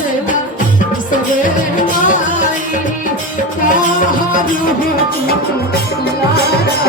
सेवा सबे माई कहारू लारा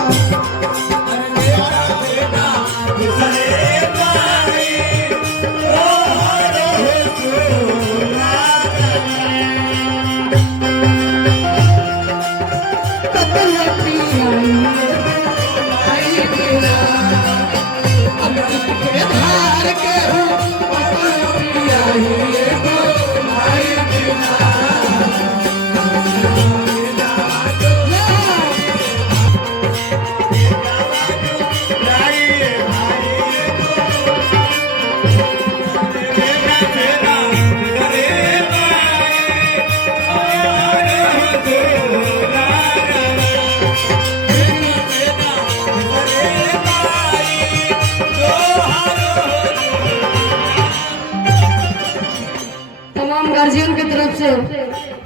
गार्जियन की तरफ से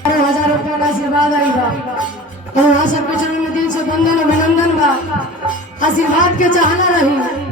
1000 रुपया का आशीर्वाद आई बा और सबके चरण में दिल से वंदन अभिनंदन बा। आशीर्वाद के चाहना रही